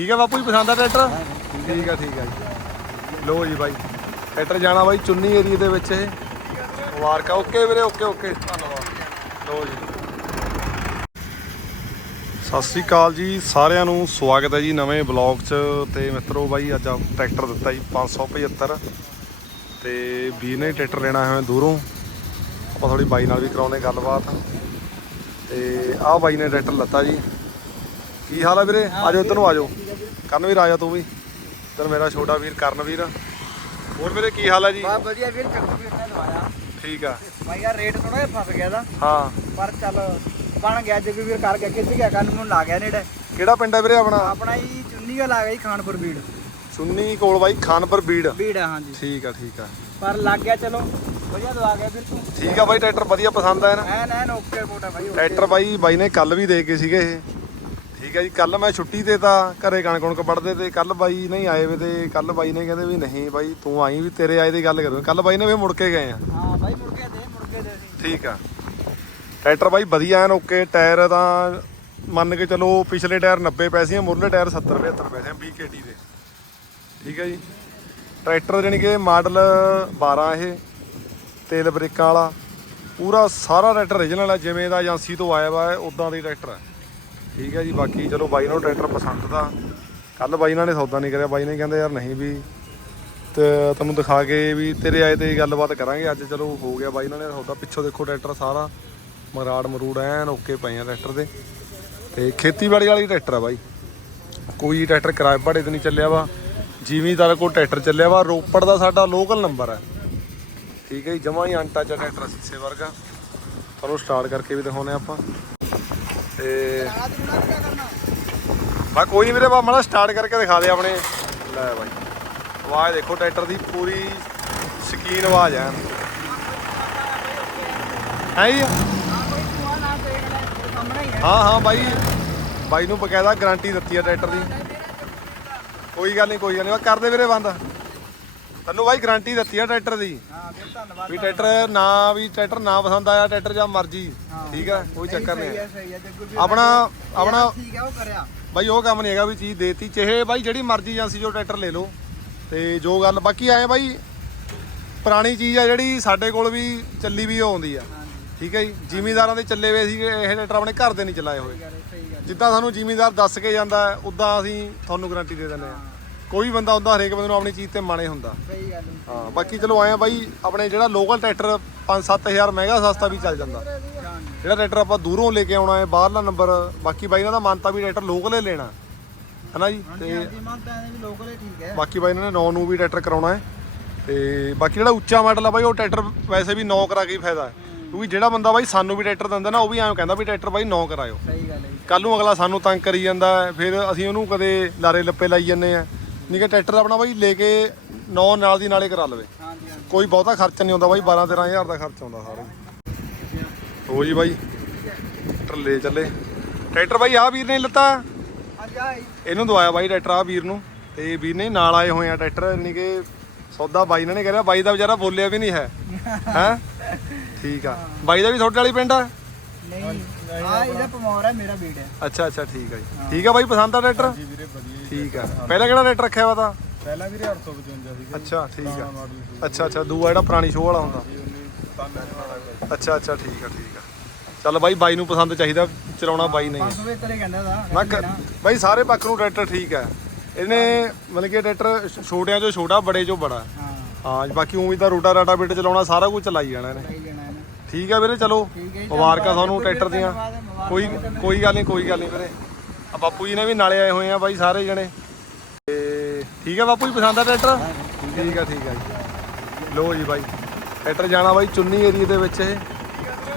ਠੀਕ ਹੈ ਬਾਪੂ ਜੀ ਪਸੰਦ ਆ ਟਰੈਕਟਰ? ਠੀਕ ਆ ਠੀਕ ਆ ਜੀ। ਲੋ ਜੀ। ਬਾਈ ਟਰੈਕਟਰ ਜਾਣਾ ਬਾਈ ਚੁੰਨੀ ਏਰੀਆ ਦੇ ਵਿੱਚ ਇਹ। ਮੁਬਾਰਕਾਂ ਓਕੇ ਵੀਰੇ ਓਕੇ ਓਕੇ। ਧੰਨਵਾਦ ਲੋ ਜੀ। ਸਤਿ ਸ੍ਰੀ ਅਕਾਲ ਜੀ ਸਾਰਿਆਂ ਨੂੰ ਸਵਾਗਤ ਹੈ ਜੀ ਨਵੇਂ ਬਲੌਗ 'ਚ। ਤੇ ਮਿੱਤਰੋ ਬਾਈ ਅੱਜ ਟਰੈਕਟਰ ਦਿੱਤਾ ਜੀ 575 ਤੇ ਵੀਰ ਨੇ ਟਰੈਕਟਰ ਲੈਣਾ ਹੈ ਦੂਰੋਂ। ਆਪਾਂ ਥੋੜੀ ਬਾਈ ਨਾਲ ਵੀ ਕਰਾਉਨੇ ਗੱਲਬਾਤ। ਤੇ ਆਹ ਬਾਈ ਨੇ ਟਰੈਕਟਰ ਲੱਤਾ ਜੀ। ਕੀ ਹਾਲ ਹੈ ਵੀਰੇ? ਆਜੋ ਇੱਧਰ ਨੂੰ ਆਜੋ ਕਰਨ ਵੀਰ ਆਜਾ ਤੂੰ ਵੀ। ਇੱਧਰ ਮੇਰਾ ਛੋਟਾ ਵੀਰ ਕਰਨ ਵੀਰ ਹੋਰ ਵੀਰੇ ਕੀ ਹਾਲ ਹੈ ਜੀ? ਬਾ ਵਧੀਆ ਵੀਰ ਚੱਕੂ ਵੀਰ ਨੇ ਲਵਾਇਆ ਠੀਕ ਆ। ਭਾਈ ਯਾਰ ਰੇਟ ਥੋੜਾ ਜਿਹਾ ਫਸ ਗਿਆ ਦਾ ਹਾਂ। ਪਰ ਚੱਲ ਬਣ ਗਿਆ ਜੱਗੂ ਵੀਰ ਕਰ ਗਿਆ ਖਿੱਚ ਗਿਆ ਕੰਨ ਨੂੰ ਲਾ ਗਿਆ ਨੇੜੇ। ਕਿਹੜਾ ਪਿੰਡ ਹੈ ਵੀਰੇ ਆਪਣਾ? ਆਪਣਾ ਹੀ ਚੁੰਨੀ ਗਾ ਲਾ ਗਿਆ ਜੀ ਖਾਨਪੁਰ ਬੀੜ। ਚੁੰਨੀ ਕੋਲ ਬਾਈ ਖਾਨਪੁਰ ਬੀੜ। ਬੀੜ ਆ ਹਾਂਜੀ। ਠੀਕ ਆ ਠੀਕ ਆ। ਪਰ ਲੱਗ ਗਿਆ ਚਲੋ ਵਧੀਆ ਦਵਾ ਗਿਆ ਫਿਰ ਤੂੰ। ਠੀਕ ਆ ਬਾਈ ਟਰੈਕਟਰ ਵਧੀਆ ਪਸੰਦ ਆਇਆ ਨਾ ਐਨ ਐਨ ਓਕੇ ਮੋਟਾ okay। ਟਰੈਕਟਰ ਬਾਈ ਬਾਈ ਨੇ ਕੱਲ ਵੀ ਦੇ ਕੇ ਸੀਗੇ ਇਹ। ਠੀਕ ਹੈ ਜੀ ਕੱਲ ਮੈਂ ਛੁੱਟੀ ਤੇ ਤਾਂ ਘਰੇ ਕਣਕ ਕਣਕ ਪੜਦੇ ਤੇ ਕੱਲ ਬਾਈ ਨਹੀਂ ਆਏ ਵੇ ਤੇ ਕੱਲ ਬਾਈ ਨੇ ਕਹਿੰਦੇ ਵੀ ਨਹੀਂ ਬਾਈ ਤੂੰ ਆਈ ਵੀ ਤੇਰੇ ਆਏ ਦੀ ਗੱਲ ਕਰੋ। ਕੱਲ ਬਾਈ ਨੇ ਵੀ ਮੁੜ ਕੇ ਗਏ ਆ। ਹਾਂ ਭਾਈ ਮੁੜ ਕੇ ਦੇ ਮੁੜ ਕੇ ਦੇ। ਠੀਕ ਆ। ਟਰੈਕਟਰ ਬਾਈ ਵਧੀਆ ਐਨ ਓਕੇ ਟਾਇਰ ਤਾਂ ਮੰਨ ਕੇ ਚਲੋ ਪਿਛਲੇ ਟਾਇਰ 90 ਪੈਸੇ ਆ ਮੁਰਲੇ ਟਾਇਰ 70 75 ਪੈਸੇ ਆ 20 ਕੇਟੀ ਦੇ। ਠੀਕ ਹੈ ਜੀ। ਟਰੈਕਟਰ ਜਾਣੀ ਕਿ ਮਾਡਲ 12 ਇਹ ਤੇਲ ਬ੍ਰੇਕਾਂ ਵਾਲਾ ਪੂਰਾ ਸਾਰਾ ਟਰੈਕਟਰ ਓਰੀਜਨਲ ਹੈ ਜਿਵੇਂ ਦਾ ਏਜੰਸੀ ਤੋਂ ਆਇਆ ਵਾ ਉਦਾਂ ਦੀ ਟਰੈਕਟਰ ਹੈ ਠੀਕ ਹੈ ਜੀ, ਬਾਕੀ ਚਲੋ ਬਾਈ ਨੂੰ ਟਰੈਕਟਰ ਪਸੰਦ ਦਾ ਕੱਲ ਬਾਈ ਨਾਲ ਨੇ ਸੌਦਾ ਨਹੀਂ ਕਰਿਆ, ਬਾਈ ਨੇ ਕਹਿੰਦੇ ਯਾਰ ਨਹੀਂ ਵੀ। ਤੇ ਤੁਹਾਨੂੰ ਦਿਖਾ ਕੇ ਵੀ ਤੇਰੇ ਆਏ ਤੇ ਗੱਲਬਾਤ ਕਰਾਂਗੇ। ਅੱਜ ਚਲੋ ਹੋ ਗਿਆ ਬਾਈ ਨਾਲ ਨੇ ਸੌਦਾ। ਪਿੱਛੋਂ ਦੇਖੋ ਟਰੈਕਟਰ ਸਾਰਾ, ਮਰਾੜ ਮਰੂੜ ਐਨ ਓਕੇ ਪਏ ਆ ਟਰੈਕਟਰ ਦੇ। ਤੇ ਖੇਤੀਬਾੜੀ ਵਾਲੀ ਟਰੈਕਟਰ ਆ ਬਾਈ। ਕੋਈ ਟਰੈਕਟਰ ਕਿਰਾਏ ਭਾੜੇ ਤੇ ਨਹੀਂ ਚੱਲਿਆ ਵਾ। ਜ਼ਿਮੀਦਾਰ ਕੋਲ ਟਰੈਕਟਰ ਚੱਲਿਆ ਵਾ। ਰੋਪੜ ਦਾ ਸਾਡਾ ਲੋਕਲ ਨੰਬਰ ਹੈ ਠੀਕ ਹੈ ਜੀ, ਜਮਾ ਹੀ ਅੰਟਾ ਚ ਟਰੈਕਟਰ ਸੀਸੇ ਵਰਗਾ। ਤੁਹਾਨੂੰ ਸਟਾਰਟ ਕਰਕੇ ਵੀ ਦਿਖਾਉਨੇ ਆਪਾਂ। ਤੇ ਬਾ ਕੋਈ ਨਹੀਂ ਵੀਰੇ, ਬਾ ਮਾੜਾ ਸਟਾਰਟ ਕਰਕੇ ਦਿਖਾ ਦੇ ਆਪਣੇ। ਲੈ ਬਾਈ। ਆਵਾਜ਼ ਦੇਖੋ ਟਰੈਕਟਰ ਦੀ, ਪੂਰੀ ਸਕੀਨ ਆਵਾਜ਼ ਹੈ ਹੈ ਜੀ? ਹਾਂ ਹਾਂ, ਬਾਈ। ਬਾਈ ਨੂੰ ਬਕਾਇਦਾ ਗਾਰੰਟੀ ਦਿੱਤੀ ਹੈ ਟਰੈਕਟਰ ਦੀ। ਕੋਈ ਗੱਲ ਨਹੀਂ ਕੋਈ ਗੱਲ ਨਹੀਂ ਕਰਦੇ ਵੀਰੇ ਬੰਦ। ਤੈਨੂੰ ਬਾਈ ਗਾਰੰਟੀ ਦਿੱਤੀ ਹੈ ਟਰੈਕਟਰ ਦੀ। ਹਾਂ ਵੀਰ ਧੰਨਵਾਦ ਵੀ ਟਰੈਕਟਰ ਨਾ ਵੀ ਟਰੈਕਟਰ ਨਾ ਪਸੰਦ ਆਇਆ ਟਰੈਕਟਰ ਜਾਂ ਮਰਜ਼ੀ ਠੀਕ ਹੈ ਕੋਈ ਚੱਕਰ ਨਹੀਂ ਹੈ ਸਹੀ ਹੈ ਜੱਗੂ ਵੀਰ ਆਪਣਾ ਆਪਣਾ ਠੀਕ ਹੈ ਉਹ ਕਰਿਆ। ਬਾਈ ਉਹ ਕੰਮ ਨਹੀਂ ਹੈਗਾ ਵੀ ਚੀਜ਼ ਦੇਤੀ। ਚਾਹੇ ਬਾਈ ਜਿਹੜੀ ਮਰਜ਼ੀ ਏਜੰਸੀ ਜੋ ਟਰੈਕਟਰ ਲੈ ਲਓ। ਤੇ ਜੋ ਗੱਲ ਬਾਕੀ ਆਏ ਬਾਈ ਪੁਰਾਣੀ ਚੀਜ਼ ਆ ਜਿਹੜੀ ਸਾਡੇ ਕੋਲ ਵੀ ਚੱਲੀ ਵੀ ਆਉਂਦੀ ਆ। ਠੀਕ ਹੈ ਜੀ? ਜ਼ਿਮੀਦਾਰਾਂ ਦੇ ਚੱਲੇ ਹੋਏ ਸੀਗੇ ਇਹ ਟਰੈਕਟਰ ਆਪਣੇ ਘਰ ਦੇ ਨਹੀਂ ਚਲਾਏ ਹੋਏ। ਜਿੱਦਾਂ ਸਾਨੂੰ ਜ਼ਿਮੀਦਾਰ ਦੱਸ ਕੇ ਜਾਂਦਾ ਉਦਾਂ ਅਸੀਂ ਤੁਹਾਨੂੰ ਗਾਰੰਟੀ ਦੇ ਦਿੰਦੇ ਆ। ਕੋਈ ਬੰਦਾ ਹੁੰਦਾ ਹਰੇਕ ਬੰਦੇ ਨੂੰ ਆਪਣੀ ਚੀਜ਼ ਤੇ ਮਾਣੇ ਹੁੰਦਾ। ਸਹੀ ਗੱਲ ਹੈ। ਹਾਂ ਬਾਕੀ ਚਲੋ ਆਏ ਆ ਬਾਈ ਆਪਣੇ ਜਿਹੜਾ ਲੋਕਲ ਟਰੈਕਟਰ 5-7000 ਮਹਿੰਗਾ ਸਸਤਾ ਵੀ ਚੱਲ ਜਾਂਦਾ। ਜਿਹੜਾ ਟਰੈਕਟਰ ਆਪਾਂ ਦੂਰੋਂ ਲੈ ਕੇ ਆਉਣਾ ਹੈ ਬਾਹਰਲਾ ਨੰਬਰ ਬਾਕੀ ਬਾਈ ਇਹਨਾਂ ਦਾ ਮੰਨਤਾ ਵੀ ਟਰੈਕਟਰ ਲੋਕਲ ਹੀ ਲੈਣਾ। ਹਨਾ ਜੀ? ਤੇ ਬਾਕੀ ਬਾਈ ਇਹਨਾਂ ਨੇ 9 ਨੂੰ ਵੀ ਟਰੈਕਟਰ ਕਰਾਉਣਾ ਹੈ। ਤੇ ਬਾਕੀ ਜਿਹੜਾ ਉੱਚਾ ਮਾਡਲ ਆ ਬਾਈ ਉਹ ਟਰੈਕਟਰ ਵੈਸੇ ਵੀ 9 ਕਰਾ ਕੇ ਹੀ ਫਾਇਦਾ ਹੈ। ਕਿਉਂਕਿ ਜਿਹੜਾ ਬੰਦਾ ਬਾਈ ਸਾਨੂੰ ਵੀ ਟਰੈਕਟਰ ਦਿੰਦਾ ਨਾ ਉਹ ਵੀ ਐਂ ਕਹਿੰਦਾ ਵੀ ਟਰੈਕਟਰ ਬਾਈ 9 ਕਰਾਇਓ। ਸਹੀ ਗੱਲ ਹੈ ਜੀ। ਕੱਲ ਨੂੰ ਅਗਲਾ ਸਾਨੂੰ ਤੰਗ ਕਰੀ ਜਾਂਦਾ ਫਿਰ ਅਸੀਂ ਉਹਨੂੰ ਕਦੇ ਲਾਰੇ ਲੱਪੇ ਲਾਈ ਜੰਨੇ ਆ ਨਹੀਂ ਕਿ ਟਰੈਕਟਰ ਆਪਣਾ ਬਾਈ ਲੈ ਕੇ 9 ਨਾਲ ਦੀ ਨਾਲੇ ਕਰਾ ਲਵੇ। ਹਾਂਜੀ ਹਾਂਜੀ ਕੋਈ ਬਹੁਤਾ ਖਰਚ ਨਹੀਂ ਆਉਂਦਾ ਬਾਈ 12 13000 ਦਾ ਖਰਚ ਆਉਂਦਾ ਸਾਰਾ। ਹੋ ਜੀ ਬਾਈ ਟਰੈਕਟਰ ਲੈ ਚੱਲੇ। ਟਰੈਕਟਰ ਬਾਈ ਆ ਵੀਰ ਨੇ ਲਿੱਤਾ? ਇਹਨੂੰ ਦਵਾਇਆ ਬਾਈ ਟਰੈਕਟਰ ਆ ਵੀਰ ਨੂੰ। ਤੇ ਵੀਰ ਨੇ ਨਾਲ ਆਏ ਹੋਏ ਆ ਟਰੈਕਟਰ ਯਾਨੀ ਕਿ ਸੌਦਾ ਬਾਈ ਨੇ ਕਰਿਆ। ਬਾਈ ਦਾ ਵਿਚਾਰਾ ਬੋਲਿਆ ਵੀ ਨਹੀਂ ਹੈ। ਹੈ? ਠੀਕ ਆ। ਬਾਈ ਦਾ ਵੀ ਤੁਹਾਡੇ ਵਾਲੀ ਪਿੰਡ ਆ? ਨਹੀਂ ਆ ਇਹਦਾ ਪਮੌਰ ਹੈ ਮੇਰਾ ਬੀੜ ਹੈ ਅੱਛਾ ਅੱਛਾ ਠੀਕ ਆ ਜੀ। ਠੀਕ ਆ ਬਾਈ ਪਸੰਦ ਆ ਟਰੈਕਟਰ? ਠੀਕ ਆ। ਪਹਿਲਾਂ ਕਿਹੜਾ ਟਰੈਕਟਰ ਰੱਖਿਆ ਵਾ ਤਾਂ? ਪਹਿਲਾਂ ਵੀਰੇ 855 ਸੀਗਾ ਅੱਛਾ ਠੀਕ ਆ। ਸੀ ਅੱਛਾ ਅੱਛਾ। ਦੂਆ ਜਿਹੜਾ ਪੁਰਾਣੀ ਸ਼ੋਅ ਵਾਲਾ ਹੁੰਦਾ। ਅੱਛਾ ਅੱਛਾ। ਠੀਕ ਆ ਠੀਕ ਆ। ਚੱਲ ਬਾਈ ਬਾਈ ਨੂੰ ਪਸੰਦ ਚਾਹੀਦਾ ਚਲਾਉਣਾ ਬਾਈ ਨਹੀਂ। 575 ਕਹਿੰਦਾ ਦਾ ਮੈਂ ਬਾਈ ਸਾਰੇ ਪੱਖ ਨੂੰ ਟਰੈਕਟਰ ਠੀਕ ਹੈ ਇਹਨੇ ਮਤਲਬ ਕਿ ਟਰੈਕਟਰ ਛੋਟਿਆਂ ਚੋਂ ਛੋਟਾ ਬੜੇ ਚੋਂ ਬੜਾ। ਹਾਂ। ਬਾਕੀ ਉਵੇਂ ਤਾਂ ਰੋਟਾ ਰਾਟਾ ਬਿਟ ਚਲਾਉਣਾ ਸਾਰਾ ਕੁਝ ਚਲਾਈ ਜਾਣਾ ਇਹਨੇ। ਠੀਕ ਹੈ ਵੀਰੇ ਚਲੋ। ਮੁਬਾਰਕਾਂ ਤੁਹਾਨੂੰ ਟਰੈਕਟਰ ਦੀਆਂ। ਕੋਈ ਕੋਈ ਗੱਲ ਨਹੀਂ ਕੋਈ ਗੱਲ ਨਹੀਂ ਵੀਰੇ। ਆ ਬਾਪੂ ਜੀ ਨੇ ਵੀ ਨਾਲੇ ਆਏ ਹੋਏ ਆ ਬਾਈ ਸਾਰੇ ਜਣੇ। ਤੇ ਠੀਕ ਹੈ ਬਾਪੂ ਜੀ ਪਸੰਦ ਆ ਟਰੈਕਟਰ? ਠੀਕ ਆ। ਠੀਕ ਆ ਜੀ। ਲੋ ਜੀ ਬਾਈ ਟਰੈਕਟਰ ਜਾਣਾ ਬਾਈ ਚੁੰਨੀ ਏਰੀਆ ਦੇ ਵਿੱਚ ਇਹ।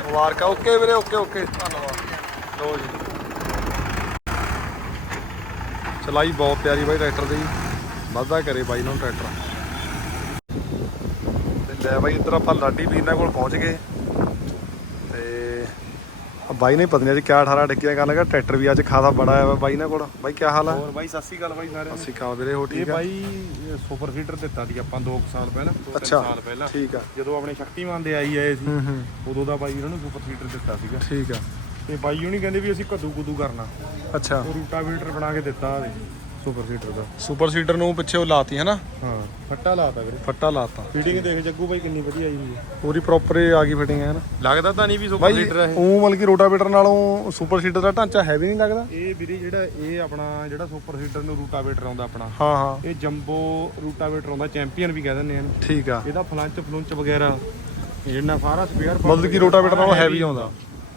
ਮੁਬਾਰਕਾਂ ਓਕੇ ਵੀਰੇ ਓਕੇ ਓਕੇ। ਧੰਨਵਾਦ। ਲੋ ਜੀ। ਚਲਾਈ ਬਹੁਤ ਪਿਆਰੀ ਬਾਈ ਟਰੈਕਟਰ ਦੀ। ਵਾਧਾ ਕਰੇ ਬਾਈ ਨੂੰ ਟਰੈਕਟਰ। ਤੇ ਲੈ ਬਾਈ ਇੱਧਰ ਆਪਾਂ ਲਾਡੀ ਵੀਰ ਨਾਲ ਕੋਲ ਪਹੁੰਚ ਗਏ। ਬਾਈ ਨੇ ਪਤਾ ਨਹੀਂ ਅੱਜ ਕਿਆ 18 ਟਿੱਕੀਆਂ ਕਰਨ ਲੱਗਾ ਟਰੈਕਟਰ ਵੀ ਅੱਜ ਖਾਸਾ ਬੜਾ ਆਇਆ ਬਾਈ ਨਾਲ ਕੋਲ। ਬਾਈ ਕੀ ਹਾਲ ਹੈ ਹੋਰ ਬਾਈ ਸਤਿ ਸ਼੍ਰੀ ਅਕਾਲ ਬਾਈ ਸਾਰਿਆਂ ਨੂੰ। ਅਸੀਂ ਕਹਾਂ ਵੀਰੇ ਹੋ ਇਹ ਠੀਕ ਆ? ਬਾਈ ਸੁਪਰ ਸੀਟਰ ਦਿੱਤਾ ਸੀ ਆਪਾਂ 2 ਸਾਲ ਪਹਿਲਾਂ 2 ਅੱਛਾ ਸਾਲ ਪਹਿਲਾਂ। ਠੀਕ ਆ। ਜਦੋਂ ਆਪਣੇ ਸ਼ਕਤੀਮਾਨ ਦੇ ਆਈ ਆਏ ਸੀ ਹੂੰ ਹੂੰ। ਉਦੋਂ ਦਾ ਬਾਈ ਉਹਨਾਂ ਨੂੰ ਸੁਪਰ ਸੀਟਰ ਦਿੱਤਾ ਸੀਗਾ। ਠੀਕ ਆ। ਤੇ ਬਾਈ ਉਹਨੀ ਕਹਿੰਦੇ ਵੀ ਅਸੀਂ ਕੱਦੂ ਕੁੱਦੂ ਕਰਨਾ। ਅੱਛਾ। ਉਹ ਰੂਟਾਵੀਟਰ ਬਣਾ ਕੇ ਦਿੱਤਾ ਉਹਦੇ ਸੁਪਰ ਸੀਟਰ ਦਾ। ਸੁਪਰ ਸੀਡਰ ਨੂੰ ਪਿੱਛੇ ਉਹ ਲਾਤੀ ਹੈ ਨਾ ਹਾਂ। ਫੱਟਾ ਲਾਤਾ ਵੀਰੇ। ਫੱਟਾ ਲਾਤਾ। ਫੀਡਿੰਗ ਦੇਖ ਜੱਗੂ ਬਾਈ ਕਿੰਨੀ ਵਧੀਆ ਆਈ ਹੋਈ ਹੈ। ਪੂਰੀ ਪ੍ਰੋਪਰ ਆ ਗਈ ਫਿਟਿੰਗ ਹੈ ਨਾ ਲੱਗਦਾ ਤਾਂ ਨਹੀਂ ਵੀ ਸੁਪਰ ਸੀਟਰ ਹੈ ਉਹ ਮਤਲਬ ਕਿ ਰੋਟਾਵੇਟਰ ਨਾਲੋਂ ਸੁਪਰ ਸੀਡਰ ਦਾ ਢਾਂਚਾ ਹੈਵੀ ਨਹੀਂ ਲੱਗਦਾ। ਇਹ ਵੀਰੇ ਜਿਹੜਾ ਇਹ ਆਪਣਾ ਜਿਹੜਾ ਸੁਪਰ ਸੀਟਰ ਨੂੰ ਰੂਟਾਵੇਟਰ ਆਉਂਦਾ ਆਪਣਾ ਹਾਂ ਹਾਂ। ਇਹ ਜੰਬੋ ਰੂਟਾਵੇਟਰ ਆਉਂਦਾ ਚੈਂਪੀਅਨ ਵੀ ਕਹਿ ਦਿੰਦੇ ਆ ਇਹਨੂੰ ਠੀਕ ਆ। ਇਹਦਾ ਫਲੰਚ ਫਲੁੰਚ ਵਗੈਰਾ ਇਹ ਜਿੰਨਾ ਸਾਰਾ ਸਪੇਅਰ ਮਤਲਬ ਕਿ ਰੋਟਾਵੇਟਰ ਨਾਲੋਂ ਹੈਵੀ ਆਉਂਦਾ।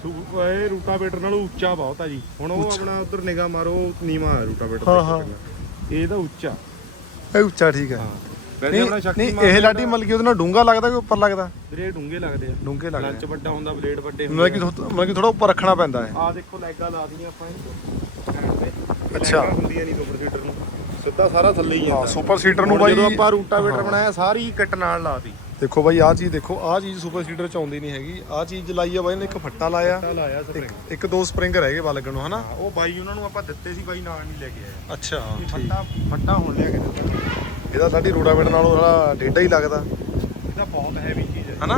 ਇਹ ਰੂਟਾਵੇਟਰ ਨਾਲੋਂ ਉੱਚਾ ਬਹੁਤ ਆ ਜੀ। ਹੁਣ ਉਹ ਆਪਣਾ ਉਧਰ ਨਿਗਾਹ ਮਾਰੋ ਨੀਵਾ ਹੈ ਰੂਟਾਵੇਟਰ ਹਾਂ, ਹਾਂ। ਇਹ ਤਾਂ ਉੱਚਾ। ਇਹ ਉੱਚਾ ਠੀਕ ਹੈ। ਨਹੀਂ ਇਹ ਲਾਡੀ ਮਤਲਬ ਕਿ ਉਹਦੇ ਨਾਲ ਡੂੰਗਾ ਲੱਗਦਾ ਕਿ ਉੱਪਰ ਲੱਗਦਾ? ਵੀਰੇ ਡੂੰਗੇ ਲੱਗਦੇ ਆ। ਡੂੰਗੇ ਲੱਗਦੇ ਲੰਚ ਵੱਡਾ ਹੁੰਦਾ ਬਲੇਡ ਵੱਡੇ ਮਤਲਬ ਕਿ ਥੋ- ਮਤਲਬ ਕਿ ਥੋੜਾ ਉੱਪਰ ਰੱਖਣਾ ਪੈਂਦਾ ਹੈ। ਆ ਦੇਖੋ ਲੈਗਾਂ ਲਾ ਦੀਆਂ ਆਪਾਂ ਇਹ ਅੱਛਾ। ਹੁੰਦੀਆਂ ਨਹੀਂ ਸੁਪਰ ਸੀਟਰ ਨੂੰ। ਸਿੱਧਾ ਸਾਰਾ ਥੱਲੇ ਹੀ ਹਾਂ ਜਾਂਦਾ। ਸੁਪਰ ਸੀਡਰ ਨੂੰ ਹੁਣ ਜਦੋਂ ਬਾਈ ਆਪਾਂ ਰੂਟਾਵੇਟਰ ਬਣਾਇਆ ਸਾਰੀ ਕਿੱਟ ਨਾਲ ਲਾਤੀ ਦੇਖੋ ਬਾਈ ਆਹ ਚੀਜ਼ ਦੇਖੋ ਆਹ ਚੀਜ਼ ਸੁਪਰ ਸੀਡਰ ਚ ਆਉਂਦੀ ਨਹੀਂ ਹੈਗੀ। ਆਹ ਚੀਜ਼ ਲਾਈ ਆ ਬਾਈ ਨੇ ਇੱਕ ਫੱਟਾ ਲਾਇਆ। ਸਪਰਿੰਗ। ਇੱਕ ਦੋ ਸਪਰਿੰਗ ਰਹਿ ਗਏ ਵਾ ਲੱਗਣ ਨੂੰ ਹਨਾ? ਹਾਂ, ਉਹ ਬਾਈ ਉਹਨਾਂ ਨੂੰ ਆਪਾਂ ਦਿੱਤੇ ਸੀ ਬਾਈ ਨਾਲ ਨਹੀਂ ਲੈ ਕੇ ਆਇਆ ਅੱਛਾ ਠੀਕ। ਫੱਟਾ ਫੱਟਾ ਹੁਣ ਲਿਆ ਕੇ ਦਿੱਤਾ। ਇਹਦਾ ਸਾਡੀ ਰੋਟਾਵੇਟਰ ਨਾਲੋਂ ਥੋੜਾ ਡੇਢਾ ਹੀ ਲੱਗਦਾ। ਇਹਦਾ ਬਹੁਤ ਹੈਵੀ ਚੀਜ਼ ਹੈ। ਹਨਾ?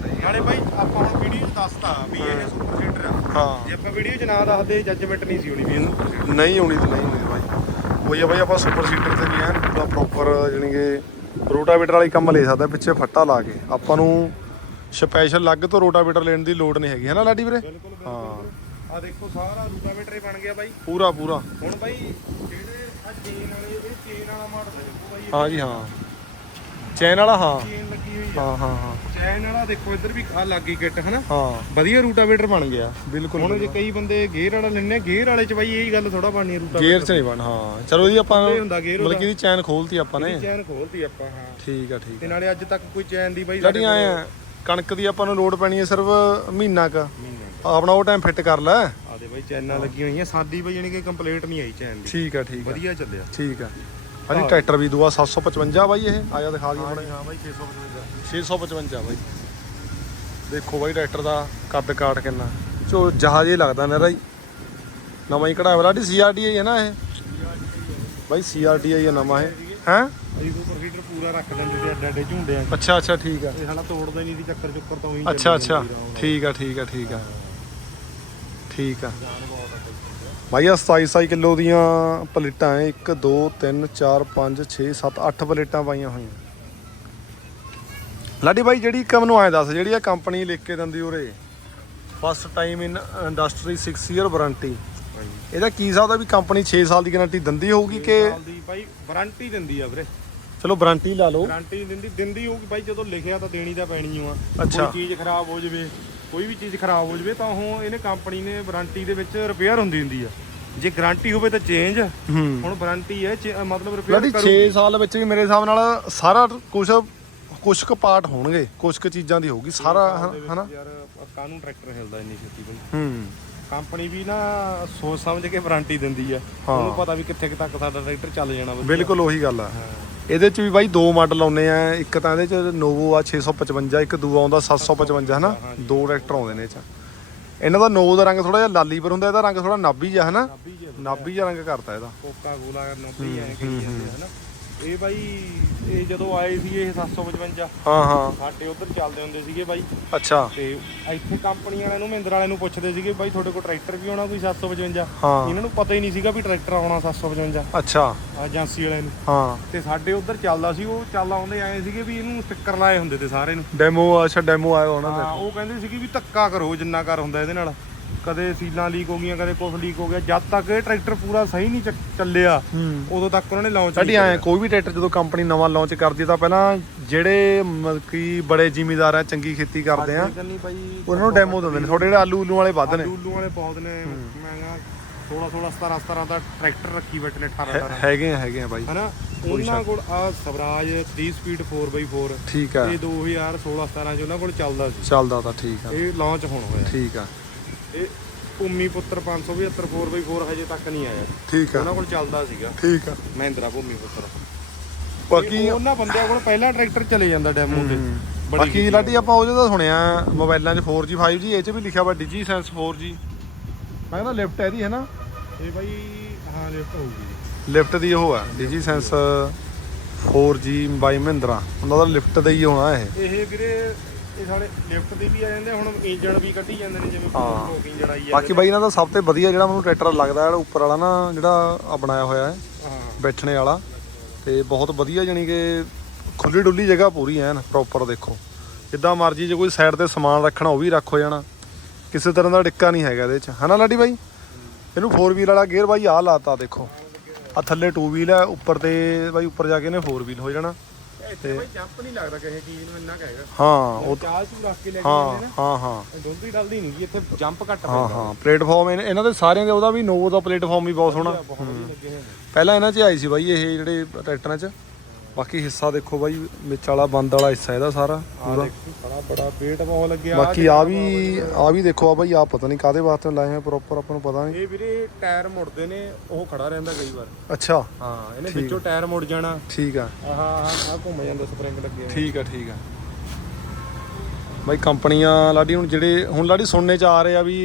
ਸਹੀ ਨਾਲੇ ਬਾਈ ਆਪਾਂ ਹੁਣ ਵੀਡੀਓ 'ਚ ਦੱਸਤਾ ਵੀ ਇਹ ਸੁਪਰ ਸੀਟਰ ਆ। ਹਾਂ। ਜੇ ਆਪਾਂ ਵੀਡੀਓ 'ਚ ਨਾ ਦੱਸਦੇ ਜੱਜਮੈਂਟ ਨਹੀਂ ਸੀ ਹੋਣੀ ਵੀ ਇਹ ਸੀਟਰ ਨਹੀਂ ਆਉਣੀ ਤੇ ਨਹੀਂ ਆਉਣੀ ਬਾਈ। ਉਹੀ ਆ ਬਾਈ ਆਪਾਂ ਸੁਪਰ ਸੀਡਰ ਤੇ ਵੀ ਐਨ ਪੂਰਾ ਪ੍ਰੋਪਰ ਜਾਣੀ ਕਿ ਰੋਟਾਵੇਟਰ ਵਾਲੀ ਕੰਮ ਲੈ ਸਕਦਾ ਪਿੱਛੇ ਫੱਟਾ ਲਾ ਕੇ। ਆਪਾਂ ਨੂੰ ਸਪੈਸ਼ਲ ਲੱਗ ਤੋਂ ਰੋਟਾਵੇਟਰ ਲੈਣ ਦੀ ਲੋੜ ਨਹੀਂ ਹੈਗੀ ਹੈ ਨਾ ਲਾਡੀ ਵੀਰੇ? ਹਾਂ। ਆ ਦੇਖੋ ਸਾਰਾ ਰੂਟਾਵੇਟਰ ਹੀ ਬਣ ਗਿਆ ਬਾਈ। ਪੂਰਾ ਪੂਰਾ। ਹੁਣ ਬਾਈ ਜਿਹੜੇ ਆ ਚੇਨ ਵਾਲੇ ਇਹ ਚੇਨ ਵਾਲਾ ਮਾਡਲ ਹੈ ਦੇਖੋ ਬਾਈ। ਹਾਂ ਜੀ ਹਾਂ। ਚੈਨ ਵਾਲਾ ਹਾਂ। ਚੇਨ ਲੱਗੀ ਹੋਈ ਆ। ਹਾਂ ਹਾਂ ਹਾਂ। ਚੈਨ ਵਾਲਾ ਦੇਖੋ ਇੱਧਰ ਵੀ ਆ ਲੱਗੀ ਕਿੱਟ ਹਨਾ? ਹਾਂ। ਵਧੀਆ ਰੂਟਾਵੇਟਰ ਬਣ ਗਿਆ। ਬਿਲਕੁਲ ਹੁਣ ਜੇ ਕਈ ਬੰਦੇ ਗੇਅਰ ਵਾਲਾ ਲੈਣੇ ਗੇਅਰ ਵਾਲੇ ਚ ਬਾਈ ਇਹੀ ਗੱਲ ਥੋੜਾ ਬਣਨੀ ਰੂਟਾਵੇਟਰ ਗੇਅਰ ਚ ਨਹੀਂ ਬਣ ਹਾਂ। ਚਲੋ ਜੀ ਆਪਾਂ ਮਤਲਬ ਕਿ ਇਹਦੀ ਚੈਨ ਖੋਲਤੀ ਆਪਾਂ ਨੇ। ਚੈਨ ਖੋਲਤੀ ਆਪਾਂ ਹਾਂ। ਠੀਕ ਆ ਠੀਕ ਤੇ ਨਾਲੇ ਅੱਜ ਤੱਕ ਕੋਈ ਚੈਨ ਦੀ ਬਾਈ ਲਾਡੀ ਆਏ ਆ ਕਣਕ ਦੀ ਆਪਾਂ ਨੂੰ ਲੋਡ ਪੈਣੀ ਹੈ ਸਿਰਫ ਮਹੀਨਾ ਕ। ਆਪਣਾ ਉਹ ਟਾਈਮ ਫਿੱਟ ਕਰ ਲੈ। ਆ ਦੇ ਬਾਈ ਚੈਨਾਂ ਲੱਗੀਆਂ ਹੋਈਆਂ। ਸਾਦੀ ਬਾਈ ਯਾਨੀ ਕਿ ਕੰਪਲੀਟ ਨਹੀਂ ਆਈ ਚੈਨ ਦੀ। ਠੀਕ ਆ ਠੀਕ ਆ। ਵਧੀਆ ਚੱਲਿਆ। ਠੀਕ ਆ। ਹਾਂਜੀ ਟਰੈਕਟਰ ਵੀ ਦੂਆ 755 ਬਾਈ ਇਹ। ਆਇਆ ਦਿਖਾ ਦਿਓ ਮਾੜਾ ਹਾਂ ਬਾਈ 655 655 ਬਾਈ। ਦੇਖੋ ਬਾਈ ਟਰੈਕਟਰ ਦਾ ਕੱਦ ਕਾਟ ਕਿੰਨਾ। ਚੋ ਜਹਾਜ਼ ਹੀ ਲੱਗਦਾ ਨੇਰਾ ਹੀ ਨਵਾਂ ਹੀ ਕਢਾਇਆ ਵਾਲਾ ਸੀਆਰਡੀਆਈ ਹੈ ਨਾ ਇਹ? ਬਾਈ ਸੀਆਰਡੀਆਈ ਹੈ ਨਵਾਂ ਇਹ। ਹੈ? ਅਸੀਂ ਸੁਪਰ ਸੀਟਰ ਪੂਰਾ ਰੱਖ ਲੈਂਦੇ ਸੀ ਐਡੇ ਐਡੇ ਝੁੰਡਿਆਂ 'ਚ। ਅੱਛਾ ਅੱਛਾ ਠੀਕ ਆ। ਇਹ ਸਾਡਾ ਤੋੜਦਾ ਹੀ ਨਹੀਂ ਸੀ ਚੱਕਰ ਚੁੱਕਰ ਤਾਂ ਉਹੀ ਅੱਛਾ ਅੱਛਾ। ਠੀਕ ਆ ਠੀਕ ਆ ਠੀਕ ਆ। ਠੀਕ ਆ। ਭਾਈ ਆ 27 27 ਕਿਲੋ ਦੀਆਂ ਪਲੇਟਾਂ ਐ। 1 2 3 4 5 6 7 8 ਪਲੇਟਾਂ ਪਾਈਆਂ ਹੋਈਆਂ। ਲਾਡੀ ਬਾਈ ਜਿਹੜੀ ਕੰਮ ਨੂੰ ਆਏ ਦੱਸ ਜਿਹੜੀ ਆ ਕੰਪਨੀ ਲਿਖ ਕੇ ਦਿੰਦੀ ਉਰੇ। First time in industry 6 year warranty ਇਹਦਾ ਕੀ ਹਿਸਾਬ ਦਾ ਵੀ ਕੰਪਨੀ 6 ਸਾਲ ਦੀ ਗਾਰੰਟੀ ਦਿੰਦੀ ਹੋਊਗੀ ਕਿ ਬਾਈ ਵਾਰੰਟੀ ਦਿੰਦੀ ਆ ਵੀਰੇ। ਚਲੋ ਵਾਰੰਟੀ ਲਾ ਲਓ। ਵਾਰੰਟੀ ਦਿੰਦੀ ਦਿੰਦੀ ਹੋਊਗੀ ਬਾਈ ਜਦੋਂ ਲਿਖਿਆ ਤਾਂ ਦੇਣੀ ਤਾਂ ਪੈਣੀ ਆ। ਅੱਛਾ। ਕੋਈ ਚੀਜ਼ ਖਰਾਬ ਹੋ ਜਵੇ ਕੋਈ ਵੀ ਚੀਜ਼ ਖਰਾਬ ਹੋ ਜਵੇ ਤਾਂ ਉਹ ਇਹਨੇ ਕੰਪਨੀ ਨੇ ਵਾਰੰਟੀ ਦੇ ਵਿੱਚ ਰਿਪੇਅਰ ਹੁੰਦੀ ਹੁੰਦੀ ਆ। ਜੇ ਗਾਰੰਟੀ ਹੋਵੇ ਤਾਂ ਚੇਂਜ ਹੁਣ ਵਾਰੰਟੀ ਹੈ ਚੇ- ਮਤਲਬ ਰਿਪੇਅਰ 6 ਸਾਲ ਵਿੱਚ ਵੀ ਮੇਰੇ ਹਿਸਾਬ ਨਾਲ ਸਾਰਾ ਕੁਝ ਕੁਝ ਕੁ ਪਾਰਟ ਹੋਣਗੇ ਕੁਝ ਕੁ ਚੀਜ਼ਾਂ ਦੀ ਹੋਊਗੀ ਸਾਰਾ ਹਨਾ? ਯਾਰ ਕਾਨੂੰ ਟਰੈਕਟਰ ਹਿਲਦਾ ਇੰਨੀ ਛੇਤੀ ਬਈ। ਹੂੰ। ਕੰਪਨੀ ਵੀ ਨਾ ਸੋਚ ਸਮਝ ਕੇ ਵਾਰੰਟੀ ਦਿੰਦੀ ਆ। ਉਹਨੂੰ ਪਤਾ ਵੀ ਕਿੱਥੇ ਕੁ ਤੱਕ ਸਾਡਾ ਟਰੈਕਟਰ ਚੱਲ ਜਾਣਾ ਵਧੀਆ ਬਿਲਕੁਲ ਉਹੀ ਗੱਲ ਆ। ਇਹਦੇ ਚ ਵੀ ਬਾਈ ਦੋ ਮਾਡਲ ਆਉਨੇ ਆ ਇੱਕ ਤਾਂ ਇਹਦੇ ਚ ਨੋਵੋ ਆ 655 ਇੱਕ ਦੂਆ ਆਉਂਦਾ 755 ਹਨਾ? ਦੋ ਟਰੈਕਟਰ ਆਉਂਦੇ ਨੇ ਇਹ ਚ। ਇਹਨਾਂ ਦਾ ਨੋਵੋ ਦਾ ਰੰਗ ਥੋੜਾ ਜਿਹਾ ਲਾਲੀ ਪਰ ਹੁੰਦਾ ਇਹਦਾ ਰੰਗ ਥੋੜਾ ਨਾਭੀ ਜਿਹਾ ਹਨਾ? ਨਾਭੀ ਜਿਹਾ ਰੰਗ ਕਰਤਾ ਇਹਦਾ। ਕੋਕਾ ਕੋਲਾ ਨੋਪੀ ਐ ਕਰੀ ਜਾਂਦੇ ਹਨਾ? ਇਹ ਬਾਈ ਇਹ ਜਦੋਂ ਆਏ ਸੀ ਇਹ 755 ਹਾਂ ਹਾਂ। ਸਾਡੇ ਉਧਰ ਚੱਲਦੇ ਹੁੰਦੇ ਸੀਗੇ ਬਾਈ। ਅੱਛਾ। ਤੇ ਇੱਥੇ ਕੰਪਨੀ ਵਾਲਿਆਂ ਨੂੰ ਮਹਿੰਦਰ ਵਾਲਿਆਂ ਨੂੰ ਪੁੱਛਦੇ ਸੀਗੇ ਬਾਈ ਤੁਹਾਡੇ ਕੋਲ ਟਰੈਕਟਰ ਵੀ ਆਉਣਾ ਕੋਈ 755 ਹਾਂ। ਇਹਨਾਂ ਨੂੰ ਪਤਾ ਹੀ ਨਹੀਂ ਸੀਗਾ ਵੀ ਟਰੈਕਟਰ ਆਉਣਾ 755 ਅੱਛਾ। ਏਜੰਸੀ ਵਾਲਿਆਂ ਨੂੰ। ਹਾਂ। ਤੇ ਸਾਡੇ ਉਧਰ ਚੱਲਦਾ ਸੀ ਉਹ ਚੱਲ ਆਉਂਦੇ ਆਏ ਸੀਗੇ ਵੀ ਇਹਨੂੰ ਸਟicker ਲਾਏ ਹੁੰਦੇ ਤੇ ਸਾਰੇ ਨੂੰ। ਡੈਮੋ ਅੱਛਾ ਡੈਮੋ ਆਇਆ ਹੋਣਾ ਹਾਂ ਉਹ ਕਹਿੰਦੇ ਸੀਗੇ ਵੀ ਧੱਕਾ ਕਰੋ ਜਿੰਨਾ ਕਰ ਹੁੰਦਾ ਇਹਦੇ ਨਾਲ। ਕਦੇ ਸੀਲਾਂ ਲੀਕ ਹੋ ਗਈਆਂ ਕਦੇ ਕੁਛ ਲੀਕ ਹੋ ਗਿਆ। ਜਦ ਤੱਕ ਇਹ ਟਰੈਕਟਰ ਪੂਰਾ ਸਹੀ ਨਹੀਂ ਚੱਕ- ਚੱਲਿਆ ਹੂੰ। ਉਦੋਂ ਤੱਕ ਉਹਨਾਂ ਨੇ ਲਾਂਚ ਸਾਡੀ ਐ ਕੋਈ ਵੀ ਟਰੈਕਟਰ ਜਦੋਂ ਕੰਪਨੀ ਨਵਾਂ ਲਾਂਚ ਕਰਦੀ ਹੈ ਤਾਂ ਪਹਿਲਾਂ ਜਿਹੜੇ ਮਤਲਬ ਕਿ ਬੜੇ ਜ਼ਿਮੀਦਾਰ ਆ ਚੰਗੀ ਖੇਤੀ ਕਰਦੇ ਆ ਉਹਨਾਂ ਨੂੰ ਡੈਮੋ ਦਿੰਦੇ ਨੇ। ਤੁਹਾਡੇ ਜਿਹੜੇ ਆਲੂ ਉਲੂ ਵਾਲੇ ਵੱਧ ਨੇ। ਡੂਲੂ ਵਾਲੇ ਬਹੁਤ ਨੇ। ਮੈਂ ਕਿਹਾ 16 16 17 17 ਦਾ ਟਰੈਕਟਰ ਰੱਖੀ ਬੈਠੇ ਨੇ 18 ਹੈ- 18 ਹੈਗੇ ਆ ਹੈਗੇ ਆ ਬਾਈ। ਹਨਾ? ਉਹਨਾਂ ਕੋਲ ਆ ਸਵਰਾਜ 3 ਸਪੀਡ 4x4 ਠੀਕ ਆ। ਇਹ 2016 17 ਚ ਉਹਨਾਂ ਕੋਲ ਚੱਲਦਾ ਸੀ। ਚੱਲਦਾ ਤਾਂ ਠੀਕ ਆ। ਇਹ ਲਾਂਚ ਹੁਣ ਹੋਇਆ। ਠੀਕ ਆ। ਇਹ ਭੂਮੀ ਪੁੱਤਰ 575 4x4 ਹਜੇ ਤੱਕ ਨਹੀਂ ਆਇਆ। ਠੀਕ ਆ। ਉਹਨਾਂ ਕੋਲ ਚੱਲਦਾ ਸੀਗਾ। ਠੀਕ ਆ। ਮਹਿੰਦਰਾ ਭੂਮੀ ਪੁੱਤਰ। ਬਾਕੀ ਇਹ ਉਹਨਾਂ ਬੰਦਿਆਂ ਕੋਲ ਪਹਿਲਾਂ ਟਰੈਕਟਰ ਚਲੇ ਜਾਂਦਾ ਡੈਮੋ ਤੇ। ਬੜੀ ਬਾਕੀ ਲਾਡੀ ਆਪਾਂ ਉਹਦੇ ਦਾ ਸੁਣਿਆ ਮੋਬਾਈਲਾਂ 'ਚ 4G 5G ਇਹ 'ਚ ਵੀ ਲਿਖਿਆ ਵਾ ਡਿਜੀ ਸੈਂਸ 4G ਮੈਂ ਕਹਿੰਦਾ ਲਿਫਟ ਇਹਦੀ ਹੈ ਨਾ? ਇਹ ਬਾਈ ਹਾਂ ਲਿਫਟ ਹੋਊਗੀ। ਲਿਫਟ ਦੀ ਉਹ ਆ ਡਿਜੀ ਸੈਂਸ 4G ਬਾਈ ਮਹਿੰਦਰਾ। ਉਹਨਾਂ ਦਾ ਲਿਫਟ ਦਾ ਹੀ ਹੋਣਾ ਇਹ। ਇਹ ਵੀਰੇ ਤੇ ਸਾਡੇ ਲਿਫਟ ਦੇ ਵੀ ਆ ਜਾਂਦੇ ਆ, ਹੁਣ ਇੰਜਣ ਵੀ ਕੱਢੀ ਜਾਂਦੇ ਨੇ ਜਿਵੇਂ ਹਾਂ। ਕੋਕ ਇੰਜਣ ਆਈ ਜਾਂਦੇ ਬਾਕੀ ਬਾਈ ਇਹਨਾਂ ਦਾ ਸਭ ਤੋਂ ਵਧੀਆ ਜਿਹੜਾ ਮੈਨੂੰ ਟਰੈਕਟਰ ਲੱਗਦਾ ਹੈ ਉੱਪਰ ਵਾਲਾ ਨਾ ਜਿਹੜਾ ਆ ਬਣਾਇਆ ਹੋਇਆ ਹੈ ਹਾਂ। ਬੈਠਣੇ ਵਾਲਾ। ਤੇ ਬਹੁਤ ਵਧੀਆ ਜਾਣੀ ਕਿ ਖੁੱਲੀ ਡੁੱਲੀ ਜਗ੍ਹਾ ਪੂਰੀ ਐਨ ਪ੍ਰੋਪਰ ਦੇਖੋ। ਜਿੱਦਾਂ ਮਰਜ਼ੀ ਜੇ ਕੋਈ ਸਾਈਡ ਤੇ ਸਮਾਨ ਰੱਖਣਾ ਉਹ ਵੀ ਰੱਖ ਹੋ ਜਾਣਾ। ਕਿਸੇ ਤਰ੍ਹਾਂ ਦਾ ਡਿੱਕਾ ਨਹੀਂ ਹੈਗਾ ਇਹਦੇ 'ਚ। ਹਨਾ ਲਾਡੀ ਬਾਈ? ਇਹਨੂੰ 4 ਵੀਲ ਵਾਲਾ ਗੇਅਰ ਬਾਈ ਆ ਲਾਤਾ ਦੇਖੋ। ਆ ਥੱਲੇ 2 ਵੀਲ ਹੈ ਉੱਪਰ ਤੇ ਬਾਈ ਉੱਪਰ ਜਾ ਕੇ ਇਹਨੇ 4 ਵੀਲ ਹੋ ਜਾਣਾ। ਇੱਥੇ ਬਈ ਜੰਪ ਨਹੀਂ ਲੱਗਦਾ ਕਿਸੇ ਚੀਜ਼ ਨੂੰ ਇੰਨਾ ਕਹੇਗਾ ਹਾਂ ਉਹ ਚਾਹ ਚੂ ਰੱਖ ਕੇ ਲੈ ਕੇ ਹਾਂ ਜਾਂਦੇ ਨੇ ਹਾਂ ਹਾਂ। ਦੁੰਦੀ ਡਲਦੀ ਨਹੀਂ ਗੀ ਇੱਥੇ ਜੰਪ ਘੱਟ ਹਾਂ ਪੈਂਦਾ। ਹਾਂ ਪਲੇਟਫਾਰਮ ਇਹਨਾਂ ਦੇ ਸਾਰਿਆਂ ਦੇ ਉਹਦਾ ਵੀ ਨੋ ਦਾ ਪਲੇਟਫਾਰਮ ਵੀ ਬਹੁਤ ਸੋਹਣਾ। ਬਹੁਤ ਵਧੀਆ ਲੱਗੇ ਹੋਏ ਨੇ। ਪਹਿਲਾਂ ਇਹਨਾਂ 'ਚ ਆਈ ਸੀ ਬਾਈ ਇਹ ਜਿਹੜੇ ਟਰੈਕਟਰਾਂ 'ਚ। ਬਾਕੀ ਹਿੱਸਾ ਦੇਖੋ ਬਾਈ ਵਿੱਚ ਵਾਲਾ ਬੰਦ ਵਾਲਾ ਹਿੱਸਾ ਇਹਦਾ ਸਾਰਾ ਪੂਰਾ। ਬੜਾ ਬੜਾ ਵੇਟ ਬਹੁਤ ਲੱਗਿਆ। ਬਾਕੀ ਆ ਵੀ ਆ ਵੀ ਦੇਖੋ ਆ ਬਾਈ ਆ ਪਤਾ ਨਹੀਂ ਕਾਦੇ ਵਾਸਤੇ ਲਾਏ ਹੋਏ ਪ੍ਰੋਪਰ ਆਪਾਂ ਨੂੰ ਪਤਾ ਨਹੀਂ। ਇਹ ਵੀਰੇ ਟਾਇਰ ਮੁੜਦੇ ਨੇ ਉਹ ਖੜਾ ਰਹਿੰਦਾ ਕਈ ਵਾਰ। ਅੱਛਾ। ਹਾਂ ਇਹਨੇ ਵਿੱਚੋਂ ਟਾਇਰ ਮੁੜ ਜਾਣਾ। ਠੀਕ ਆ। ਆਹ ਆਹ ਘੁੰਮ ਜਾਂਦਾ ਸਪਰਿੰਗ ਲੱਗੇ। ਠੀਕ ਆ ਠੀਕ ਆ। ਬਾਈ ਕੰਪਨੀਆਂ ਲਾਡੀ ਹੁਣ ਜਿਹੜੇ ਹੁਣ ਲਾਡੀ ਸੁਣਨੇ ਚ ਆ ਰਹੇ ਆ ਵੀ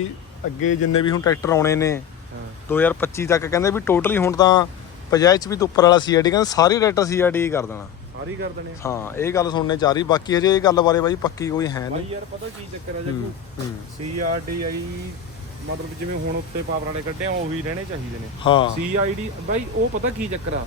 ਅੱਗੇ ਜਿੰਨੇ ਵੀ ਹੁਣ ਟਰੈਕਟਰ ਆਉਣੇ ਨੇ ਹਾਂ। 2025 ਤੱਕ ਕਹਿੰਦੇ ਵੀ ਟੋਟਲੀ ਹੁਣ ਤਾਂ ਪੰਜਾਹ ਚ ਵੀ ਤੋਂ ਉੱਪਰ ਵਾਲਾ ਸੀਆਰਡੀ ਕਹਿੰਦੇ ਸਾਰੇ ਟਰੈਕਟਰ ਸੀਆਰਡੀ ਕਰ ਦੇਣਾ। ਸਾਰੀ ਕਰ ਦਣੇ ਹਾਂ ਇਹ ਗੱਲ ਸੁਣਨੇ ਚ ਆ ਰਹੀ ਬਾਕੀ ਹਜੇ ਇਹ ਗੱਲ ਬਾਰੇ ਬਾਈ ਪੱਕੀ ਕੋਈ ਹੈ ਨਹੀਂ। ਬਾਈ ਯਾਰ ਪਤਾ ਕੀ ਚੱਕਰ ਹੈ ਜੱਗੂ ਹੂੰ। ਸੀਆਰਡੀਆਈ ਮਤਲਬ ਜਿਵੇਂ ਹੁਣ ਉੱਤੇ ਪਾਵਰ ਵਾਲੇ ਕੱਢੇ ਆ ਉਹੀ ਰਹਿਣੇ ਚਾਹੀਦੇ ਨੇ। ਹਾਂ। ਸੀਆਈਡੀ ਬਾਈ ਉਹ ਪਤਾ ਕੀ ਚੱਕਰ ਆ?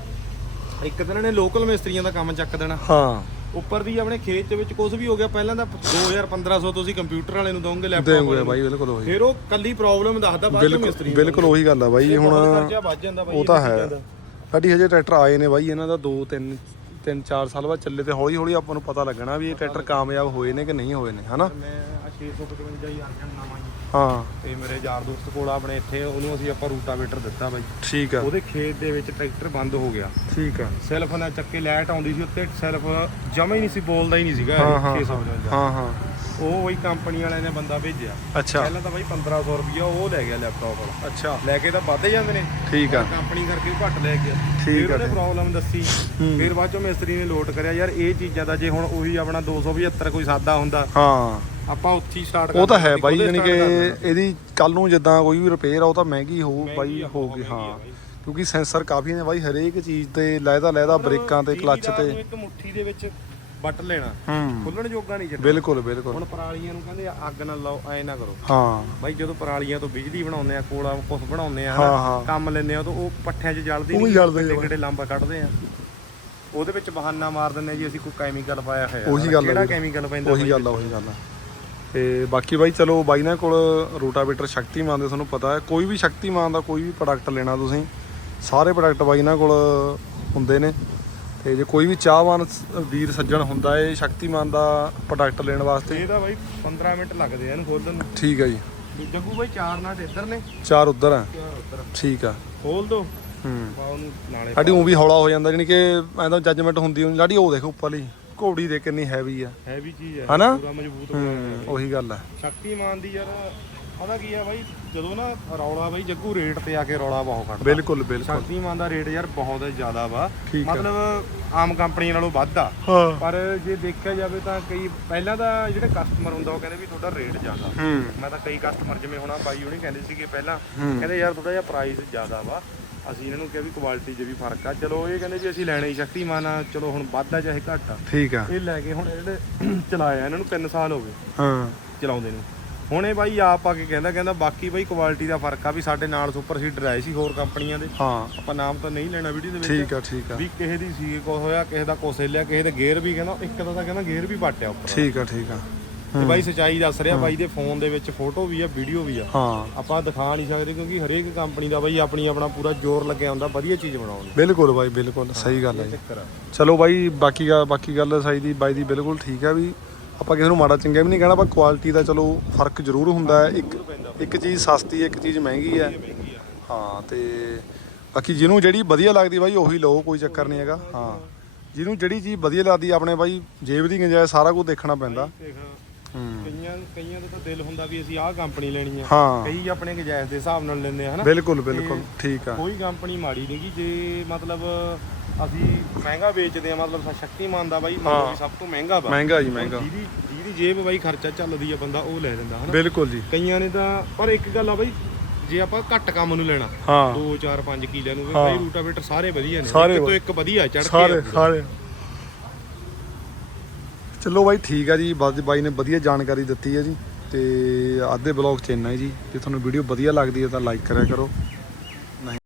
ਇੱਕ ਦਿਨ ਨੇ ਲੋਕਲ ਮਿਸਤਰੀਆਂ ਦਾ ਕੰਮ ਚੱਕ ਦੇਣਾ। ਹਾਂ। ਉੱਪਰ ਦੀ ਆਪਣੇ ਖੇਤ ਦੇ ਵਿੱਚ ਕੁਝ ਵੀ ਹੋ ਗਿਆ ਪਹਿਲਾਂ ਤਾਂ 2500 ਤੁਸੀਂ ਕੰਪਿਊਟਰ ਵਾਲੇ ਨੂੰ ਦੋਗੇ ਲੈਪਟਾਪ ਦੇਉਂਗੇ ਬਾਈ ਬਿਲਕੁਲ ਉਹੀ। ਫਿਰ ਉਹ ਕੱਲੀ ਪ੍ਰੋਬਲਮ ਦੱਸਦਾ ਬਾਅਦ ਚ ਮਿਸਤਰੀ ਬਿਲਕੁਲ ਬਿਲਕੁਲ ਉਹੀ ਗੱਲ ਆ ਬਾਈ ਹੁਣ ਖਰਚਾ ਵੱਜ ਜਾਂਦਾ ਬਾਈ ਉਹ ਤਾਂ ਇਹਨਾਂ ਹੈ। ਚੀਜ਼ਾਂ ਦਾ। ਸਾਡੀ ਹਜੇ ਟਰੈਕਟਰ ਆਏ ਨੇ ਬਾਈ ਇਹਨਾਂ ਦਾ 2 3 3 4 ਸਾਲ ਬਾਅਦ ਚੱਲੇ ਤੇ ਹੌਲੀ ਹੌਲੀ ਆਪਾਂ ਨੂੰ ਪਤਾ ਲੱਗਣਾ ਵੀ ਇਹ ਟਰੈਕਟਰ ਕਾਮਯਾਬ ਹੋਏ ਨੇ ਕਿ ਨਹੀਂ ਹੋਏ ਨੇ ਹਨਾ? ਮੈਂ ਆ 655 ਹੀ ਅਰਜਨ ਨਵਾਂ ਜੀ ਹਾਂ। ਤੇ ਮੇਰੇ ਯਾਰ ਦੋਸਤ ਕੋਲ ਆਪਣੇ ਇੱਥੇ ਉਹਨੂੰ ਅਸੀਂ ਆਪਾਂ ਰੂਟਾਵੇਟਰ ਦਿੱਤਾ ਬਾਈ। ਠੀਕ ਆ। ਉਹਦੇ ਖੇਤ ਦੇ ਵਿੱਚ ਟਰੈਕਟਰ ਬੰਦ ਹੋ ਗਿਆ। ਠੀਕ ਆ। ਸੈਲਫ ਨਾਲ ਚੱਕੇ ਲਾਈਟ ਆਉਂਦੀ ਸੀ ਉੱਤੇ ਸੈਲਫ ਜਮਾ ਹੀ ਨਹੀਂ ਸੀ ਬੋਲਦਾ ਹੀ ਨਹੀਂ ਸੀਗਾ ਹਾਂ, ਹਾਂ, 655 ਹਾਂ ਹਾਂ। ਉਹ ਵਈ ਕੰਪਨੀ ਵਾਲਿਆਂ ਨੇ ਬੰਦਾ ਭੇਜਿਆ। ਅੱਛਾ। ਪਹਿਲਾਂ ਤਾਂ ਬਾਈ 1500 ਰੁਪਇਆ ਉਹ ਲੈ ਗਿਆ ਲੈਪਟਾਪ ਵਾਲਾ। ਅੱਛਾ। ਲੈ ਕੇ ਤਾਂ ਵੱਧ ਜਾਂਦੇ ਨੇ। ਠੀਕ ਆ। ਕੰਪਨੀ ਕਰਕੇ ਘੱਟ ਲੈ ਗਿਆ। ਠੀਕ ਫਿਰ ਆ, ਉਹਨੇ। ਪ੍ਰੋਬਲਮ ਦੱਸੀ। ਫਿਰ ਬਾਅਦ ਚੋਂ ਮਿਸਤਰੀ ਨੇ ਲੋਟ ਕਰਿਆ ਯਾਰ ਇਹ ਚੀਜ਼ਾਂ ਦਾ ਜੇ ਹੁਣ ਉਹੀ ਆਪਣਾ 275 ਕੋਈ ਸਾਦਾ ਹੁੰਦਾ ਹਾਂ। ਆਪਾਂ ਉੱਥੇ ਸਟਾਰਟ ਉਹ ਤਾਂ ਹੈ ਬਾਈ ਜਾਨੀ ਕਿ ਇਹਦੀ ਕੱਲ ਨੂੰ ਜਿੱਦਾਂ ਕੋਈ ਵੀ ਰਿਪੇਅਰ ਆ ਉਹ ਤਾਂ ਮਹਿੰਗੀ ਹੋਊ ਬਾਈ ਹੋਊਗੀ ਹਾਂ। ਕਿਉਂਕਿ ਸੈਂਸਰ ਕਾਫੀ ਨੇ ਬਾਈ ਹਰੇਕ ਚੀਜ਼ ਤੇ ਲੈਦਾ ਲੈਦਾ ਬ੍ਰੇਕਾਂ ਤੇ ਕਲੱਚ ਤੇ। ਇੱਕ ਮੁੱਠੀ ਦੇ ਵਿੱਚ ਬੱਟ ਲੈਣਾ। ਹੂੰ। ਖੁੱਲਣ ਜੋਗਾ ਨਹੀਂ ਛੱਡਣਾ। ਬਿਲਕੁਲ ਬਿਲਕੁਲ। ਹੁਣ ਪਰਾਲੀਆਂ ਨੂੰ ਕਹਿੰਦੇ ਆ, ਅੱਗ ਨਾ ਲਾਓ ਐ ਨਾ ਕਰੋ। ਹਾਂ। ਬਾਈ ਜਦੋਂ ਪਰਾਲੀਆਂ ਤੋਂ ਬਿਜਲੀ ਬਣਾਉਂਦੇ ਆ ਕੋਲਾ ਕੁਝ ਬਣਾਉਂਦੇ ਆ ਹਾਂ, ਹਨਾ, ਹਾਂ। ਕੰਮ ਲੈਂਦੇ ਆ ਤਾਂ ਉਹ ਪੱਠਿਆਂ 'ਚ ਜਲਦੀ ਉਹ ਵੀ ਜਲਦੇ ਆ ਬਾਈ। ਲੰਬਾ ਕੱਢਦੇ ਆ। ਉਹਦੇ ਵਿੱਚ ਬਹਾਨਾ ਮਾਰ ਦਿੰਦੇ ਆ ਜੀ ਅਸੀਂ ਕੋਈ ਕੈਮੀਕਲ ਪਾਇਆ ਹੋਇਆ। ਉਹੀ ਗੱਲ ਆ ਕਿਹੜਾ ਵੀਰ। ਕੈਮੀਕਲ ਪੈਂਦਾ ਉਹੀ ਗੱਲ ਆ ਉਹੀ ਗੱਲ ਆ। ਤੇ ਬਾਕੀ ਬਾਈ ਚਲੋ ਬਾਈ ਨਾਲ ਕੋਲ ਰੋਟਾਵੇਟਰ ਸ਼ਕਤੀਮਾਨ ਦੇ ਤੁਹਾਨੂੰ ਪਤਾ ਹੈ। ਕੋਈ ਵੀ ਸ਼ਕਤੀਮਾਨ ਦਾ ਕੋਈ ਵੀ ਪ੍ਰੋਡਕਟ ਲੈਣਾ ਤੁਸੀਂ ਸਾਰੇ ਪ੍ਰੋਡਕਟ ਬਾਈ ਨਾਲ ਕੋਲ ਹੁੰਦੇ ਨੇ। ਤੇ ਜੇ ਕੋਈ ਵੀ ਚਾਹਵਾਨ ਵੀਰ ਸੱਜਣ ਹੁੰਦਾ ਏ ਸ਼ਕਤੀਮਾਨ ਦਾ ਪ੍ਰੋਡਕਟ ਲੈਣ ਵਾਸਤੇ। ਇਹਦਾ ਬਾਈ 15 ਮਿੰਟ ਲੱਗਦੇ ਆ ਇਹਨੂੰ ਖੋਲਣ ਨੂੰ। ਠੀਕ ਆ ਜੀ। ਜੱਗੂ ਬਾਈ ਚਾਰ ਨਾਟ ਇੱਧਰ ਨੇ। ਚਾਰ ਉਧਰ ਆ। ਚਾਰ ਉੱਧਰ। ਠੀਕ ਆ। ਖੋਲ ਦੋ। ਹੂੰ। ਪਾ ਉਹਨੂੰ ਨਾਲੇ ਸਾਡੀ ਉਹ ਵੀ ਹੌਲਾ ਹੋ ਜਾਂਦਾ ਜਾਨੀ ਕਿ ਐਂ ਤਾਂ ਜੱਜਮੈਂਟ ਹੁੰਦੀ ਹੁੰਦੀ ਲਾਡੀ ਉਹ ਦੇਖੋ ਉੱਪਰਲੀ ਘੋੜੀ ਦੇ ਕਿੰਨੀ ਹੈਵੀ ਆ। ਹੈਵੀ ਚੀਜ਼ ਹੈ ਹਨਾ? ਪੂਰਾ ਮਜ਼ਬੂਤ ਹੂੰ ਬਣਾਇਆ ਉਹੀ ਗੱਲ ਆ। ਸ਼ਕਤੀਮਾਨ ਦੀ ਯਾਰ ਪਤਾ ਕੀ ਆ ਬਾਈ ਜਦੋਂ ਨਾ ਰੌਲਾ ਬਾਈ ਜੱਗੂ ਰੇਟ ਤੇ ਆ ਕੇ ਰੌਲਾ ਬਹੁਤ ਕੱਢਦਾ ਬਿਲਕੁਲ ਬਿਲਕੁਲ। ਸ਼ਕਤੀਮਾਨ ਦਾ ਰੇਟ ਯਾਰ ਬਹੁਤ ਜ਼ਿਆਦਾ ਵਾ। ਠੀਕ ਆ। ਮਤਲਬ ਆਮ ਕੰਪਨੀ ਨਾਲੋਂ ਵੱਧ ਆ। ਹਾਂ। ਪਰ ਜੇ ਦੇਖਿਆ ਜਾਵੇ ਤਾਂ ਕਈ ਪਹਿਲਾਂ ਤਾਂ ਜਿਹੜੇ ਕਸਟਮਰ ਹੁੰਦਾ ਉਹ ਕਹਿੰਦੇ ਵੀ ਤੁਹਾਡਾ ਰੇਟ ਜ਼ਿਆਦਾ। ਹੂੰ। ਮੈਂ ਤਾਂ ਕਈ ਕਸਟਮਰ ਜਿਵੇਂ ਹੁਣ ਆਹ ਬਾਈ ਹੁਣੀ ਕਹਿੰਦੇ ਸੀਗੇ ਪਹਿਲਾਂ। ਕਹਿੰਦੇ ਯਾਰ ਥੋੜਾ ਜਿਹਾ ਪ੍ਰਾਈਸ ਜ਼ਿਆਦਾ ਵਾ। ਅਸੀਂ ਇਹਨਾਂ ਨੂੰ ਕਿਹਾ ਵੀ ਕੁਆਲਿਟੀ 'ਚ ਵੀ ਫ਼ਰਕ ਆ। ਚਲੋ ਇਹ ਕਹਿੰਦੇ ਵੀ ਅਸੀਂ ਲੈਣਾ ਹੀ ਸ਼ਕਤੀਮਾਨ ਆ। ਚਲੋ ਹੁਣ ਵੱਧ ਆ ਚਾਹੇ ਘੱਟ ਆ। ਠੀਕ ਆ। ਇਹ ਲੈ ਕੇ ਹੁਣ ਜਿਹੜੇ ਚਲਾਇਆ ਇਹਨਾਂ ਨੂੰ 3 ਸਾਲ ਹੋ ਗਏ। ਹਾਂ। ਚਲਾਉਂਦੇ ਨੂੰ। ਹੁਣ ਇਹ ਬਾਈ ਆਪ ਆ ਕੇ ਕਹਿੰਦਾ ਕਹਿੰਦਾ ਬਾਕੀ ਬਾਈ ਕੁਆਲਿਟੀ ਦਾ ਫ਼ਰਕ ਆ ਵੀ ਸਾਡੇ ਨਾਲ ਸੁਪਰ ਸੀਡਰ ਆਏ ਸੀ ਹੋਰ ਕੰਪਨੀਆਂ ਦੇ। ਹਾਂ। ਆਪਾਂ ਨਾਮ ਤਾਂ ਨਹੀਂ ਲੈਣਾ ਵੀਡੀਓ ਦੇ ਵਿੱਚ। ਠੀਕ ਆ ਠੀਕ ਆ। ਵੀ ਕਿਸੇ ਦੀ ਸੀ ਕੋ ਹੋਇਆ ਕਿਸੇ ਦਾ ਕੋਸੇ ਲਿਆ ਕਿਸੇ ਦੇ ਗੇਅਰ ਵੀ ਕਹਿੰਦਾ ਇੱਕ ਦਾ ਤਾਂ ਕਹਿੰਦਾ ਗੇਅਰ ਵੀ ਪਾਟਿਆ ਉੱਪਰ। ਠੀਕ ਆ ਠੀਕ ਆ। ਤੇ ਬਾਈ ਸਚਾਈ ਦੱਸ ਰਿਹਾ ਬਾਈ ਦੇ ਫੋਨ ਦੇ ਵਿੱਚ ਫੋਟੋ ਵੀ ਆ ਵੀਡੀਓ ਵੀ ਆ। ਹਾਂ। ਆਪਾਂ ਦਿਖਾ ਨਹੀਂ ਸਕਦੇ ਕਿਉਂਕਿ ਹਰੇਕ ਕੰਪਨੀ ਦਾ ਬਾਈ ਆਪਣੀ ਆਪਣਾ ਪੂਰਾ ਜ਼ੋਰ ਲੱਗਿਆ ਹੁੰਦਾ ਵਧੀਆ ਚੀਜ਼ ਬਣਾਉਣ ਨੂੰ। ਬਿਲਕੁਲ ਬਾਈ ਬਿਲਕੁਲ। ਸਹੀ ਗੱਲ ਹੈ ਚਲੋ ਬਾਈ ਬਾਕੀ ਗੱਲ ਬਾਕੀ ਗੱਲ ਸਹੀ ਦੀ ਬਾਈ ਦੀ ਬਿਲਕੁਲ ਠੀਕ ਆ ਵੀ ਆਪਾਂ ਕਿਸੇ ਨੂੰ ਮਾੜਾ ਚੰਗਾ ਵੀ ਨਹੀਂ ਕਹਿਣਾ ਪਰ ਕੁਆਲਿਟੀ ਦਾ ਚਲੋ ਫ਼ਰਕ ਜ਼ਰੂਰ ਹੁੰਦਾ ਹੈ। ਇੱਕ ਇੱਕ ਚੀਜ਼ ਸਸਤੀ ਹੈ ਇੱਕ ਚੀਜ਼ ਮਹਿੰਗੀ ਹੈ। ਹਾਂ ਤੇ ਬਾਕੀ ਜਿਹਨੂੰ ਜਿਹੜੀ ਵਧੀਆ ਲੱਗਦੀ ਬਾਈ ਉਹੀ ਲਓ ਕੋਈ ਚੱਕਰ ਨਹੀਂ ਹੈਗਾ। ਹਾਂ ਜਿਹਨੂੰ ਜਿਹੜੀ ਚੀਜ਼ ਵਧੀਆ ਲੱਗਦੀ ਆਪਣੇ ਬਾਈ ਜੇਬ ਦੀ ਗੁੰਜਾਇਸ਼ ਸਾਰਾ ਕੁਝ ਦੇਖਣਾ ਪੈਂਦਾ। ਕਈਆਂ ਕਈਆਂ ਦਾ ਤਾਂ ਦਿਲ ਹੁੰਦਾ ਵੀ ਅਸੀਂ ਆਹ ਕੰਪਨੀ ਲੈਣੀ ਆ। ਹਾਂ। ਕਈ ਆਪਣੇ ਗਜਾਇਜ਼ ਦੇ ਹਿਸਾਬ ਨਾਲ ਲੈਂਦੇ ਆ ਹਨਾ? ਬਿਲਕੁਲ ਬਿਲਕੁਲ ਠੀਕ ਆ। ਕੋਈ ਕੰਪਨੀ ਮਾੜੀ ਨਹੀਂਗੀ ਜੇ ਮਤਲਬ ਅਸੀਂ ਮਹਿੰਗਾ ਵੇਚਦੇ ਆ ਮਤਲਬ ਸ਼ਕਤੀਮਾਨ ਦਾ ਬਾਈ ਵੀ ਸਭ ਤੋਂ ਮਹਿੰਗਾ ਵਾ। ਮਹਿੰਗਾ ਜੀ ਮਹਿੰਗਾ। ਜਿਹਦੀ ਜਿਹਦੀ ਜੇਬ ਬਾਈ ਖਰਚਾ ਚੱਲਦੀ ਆ ਬੰਦਾ ਉਹ ਲੈ ਲੈਂਦਾ ਹਨਾ? ਬਿਲਕੁਲ ਜੀ। ਕਈਆਂ ਨੇ ਤਾਂ ਪਰ ਇੱਕ ਗੱਲ ਆ ਬਾਈ ਜੇ ਆਪਾਂ ਘੱਟ ਕੰਮ ਨੂੰ ਲੈਣਾ ਹਾਂ। 2 4 5 ਕਿਲੇ ਨੂੰ ਵੀ। ਬਾਈ ਰੂਟਾਵੇਟਰ ਸਾਰੇ ਵਧੀਆ ਨੇ। ਸਾਰੇ ਇੱਕ ਤੋਂ ਇੱਕ ਵਧੀਆ ਚੜ ਕੇ ਸਾਰੇ। ਸਾਰੇ। ਚਲੋ ਬਾਈ ਠੀਕ ਆ ਜੀ। ਬਾਦ- ਬਾਈ ਨੇ ਵਧੀਆ ਜਾਣਕਾਰੀ ਦਿੱਤੀ ਹੈ ਜੀ। ਤੇ ਅੱਧੇ ਬਲੌਗ ਚ ਇੰਨਾ ਹੀ ਜੀ। ਜੇ ਤੁਹਾਨੂੰ ਵੀਡੀਓ ਵਧੀਆ ਲੱਗਦੀ ਹੈ ਤਾਂ ਲਾਈਕ ਕਰਿਆ ਕਰੋ।